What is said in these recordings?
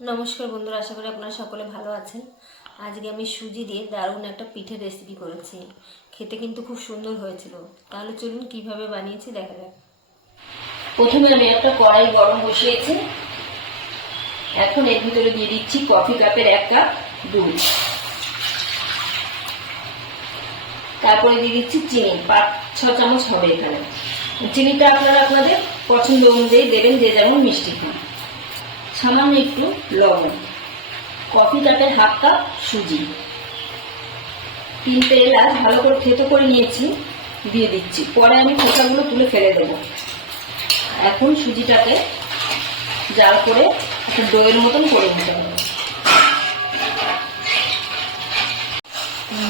নমস্কার বন্ধুরা, আশা করি আপনারা সকলে ভালো আছেন। আজকে আমি সুজি দিয়ে দারুণ একটা পিঠের রেসিপি করেছি। খেতে কিন্তু খুব সুন্দর হয়েছিল। তাহলে চলুন কীভাবে বানিয়েছি দেখা যাক। প্রথমে আমি একটা কড়াই গরম বসিয়েছি। এখন এর ভিতরে দিয়ে দিচ্ছি কফি কাপের এক কাপ দুধ। তারপরে দিয়ে দিচ্ছি চিনি, পাঁচ, ছ চামচ হবে এখানে। চিনিটা আপনারা আপনাদের পছন্দ অনুযায়ী দেবেন, যে যেমন মিষ্টি খান। সামান্য একটু লবণ। কফি কাপের হাফ কাপ সুজি। তিনটে এলাচ ভালো করে থেতো করে নিয়েছি, দিয়ে দিচ্ছি। পরে আমি খোসাগুলো তুলে ফেলে দেবো। এখন সুজিটাকে জাল করে একটু দইয়ের মতন করে নিতে হবে।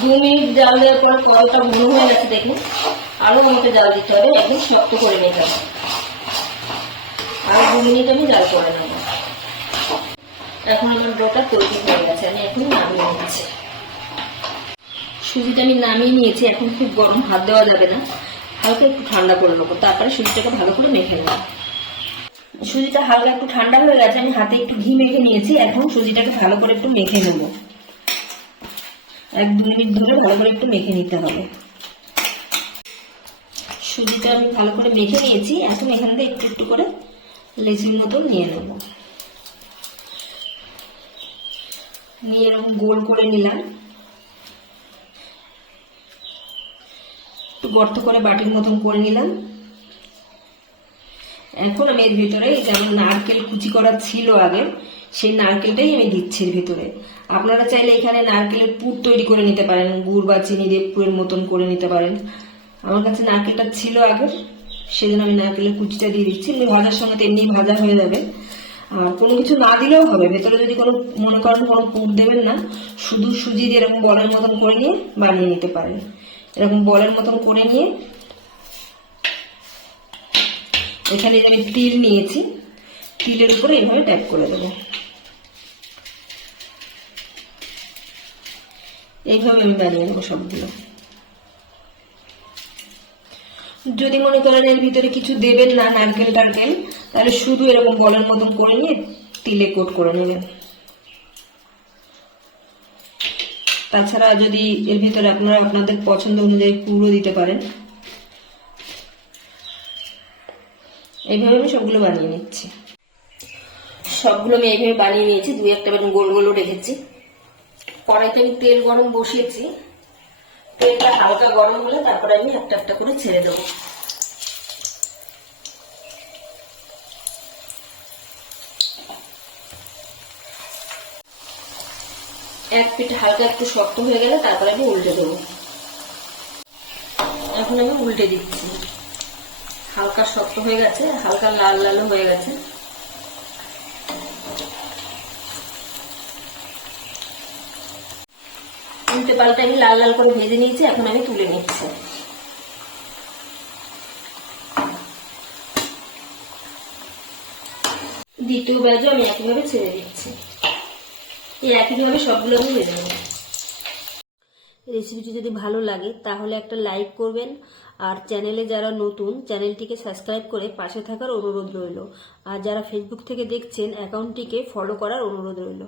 দু মিনিট জাল দেওয়ার পর কলটা ঘন হয়ে গেছে দেখুন। আরও আমাকে জাল দিতে হবে, একদম শক্ত করে নিতে হবে। আরও দু মিনিট আমি জাল করে নেব। এখন আমার ডোটা তৈরি হয়ে গেছে, আমি এখন নামিয়ে নিচ্ছি সুজিটা আমি নামিয়ে নিয়েছি, এখন খুব গরম, হাত দেওয়া যাবে না। হালকা একটু ঠান্ডা করে নেব, তারপরে সুজিটাকে ভালো করে মেখে নেব। সুজিটা হালকা একটু ঠান্ডা হয়ে গেছে, আমি হাতে একটু ঘি মেখে নিয়েছি, এখন সুজিটাকে ভালো করে একটু মেখে নেব। এক দু মিনিট ধরে ভালো করে একটু মেখে নিতে হবে। সুজিটা আমি ভালো করে মেখে নিয়েছি, এখন এখান থেকে একটু একটু করে লেচির মতন নিয়ে নেব। নিয়ে এরকম গোল করে নিলাম। একটু গর্ত করে বাটির মতন করে নিলাম। এখন আমি এর ভিতরে যেমন নারকেল কুচি করা ছিল আগে, সেই নারকেলটাই আমি দিচ্ছি এর ভিতরে। আপনারা চাইলে এখানে নারকেলের পুর তৈরি করে নিতে পারেন, গুড় বা চিনি দিয়ে পুরের মতন করে নিতে পারেন। আমার কাছে নারকেলটা ছিল আগের, সেজন্য আমি নারকেলের কুচিটা দিয়ে দিচ্ছি। ভাজার সঙ্গে তেমনি ভাজা হয়ে যাবে। কোনো কিছু না দিলেও হবে। ভেতরে যদি কোনো, মনে করেন কোনো পুর দেবেন না, শুধু সুজি দিয়ে এরকম বলের মতন করে নিয়ে বানিয়ে নিতে পারেন। এরকম বলের মতন করে নিয়ে এখানে আমি তিল নিয়েছি, তিলের উপরে এইভাবে ট্যাপ করে দেবো। এইভাবে আমি বানিয়ে নেব সবগুলো। যদি মনে করেন এর ভিতরে কিছু দেবেন না, নারকেল টারকেল তাহলে শুধু এরকম বলের মতন করে নিয়ে তিলে কোট করে নেবেন তাছাড়া যদি এর ভিতরে আপনারা আপনাদের পছন্দ অনুযায়ী পুরো দিতে পারেন। এইভাবে আমি সবগুলো বানিয়ে নিচ্ছি। সবগুলো আমি এইভাবে বানিয়ে নিয়েছি, দুই একটা বেরম গোল গোলও রেখেছি। কড়াইতে আমি তেল গরম বসিয়েছি। তেলটা হালকা গরম হলে তারপরে আমি একটা একটা করে ছেড়ে দেবো। এক পিঠ হালকা একটু শক্ত হয়ে গেলে তারপরে আমি উল্টে দেবো। এখন আমি উল্টে দিচ্ছি। হালকা শক্ত হয়ে গেছে, হালকা লাল লালও হয়ে গেছে। উল্টে পাল্টে আমি লাল লাল করে ভেজে নিয়েছি, এখন আমি তুলে নিচ্ছি। দ্বিতীয় ব্যাজও আমি একইভাবে ছেড়ে দিচ্ছি। এই একইভাবে সবগুলো আমি ভেজে নেব রেসিপিটি যদি ভালো লাগে, তাহলে একটা লাইক করবেন। আর চ্যানেলে যারা নতুন চ্যানেলটিকে সাবস্ক্রাইব করে পাশে থাকার অনুরোধ রইল। আর যারা ফেসবুক থেকে দেখছেন অ্যাকাউন্টটিকে ফলো করার অনুরোধ রইল।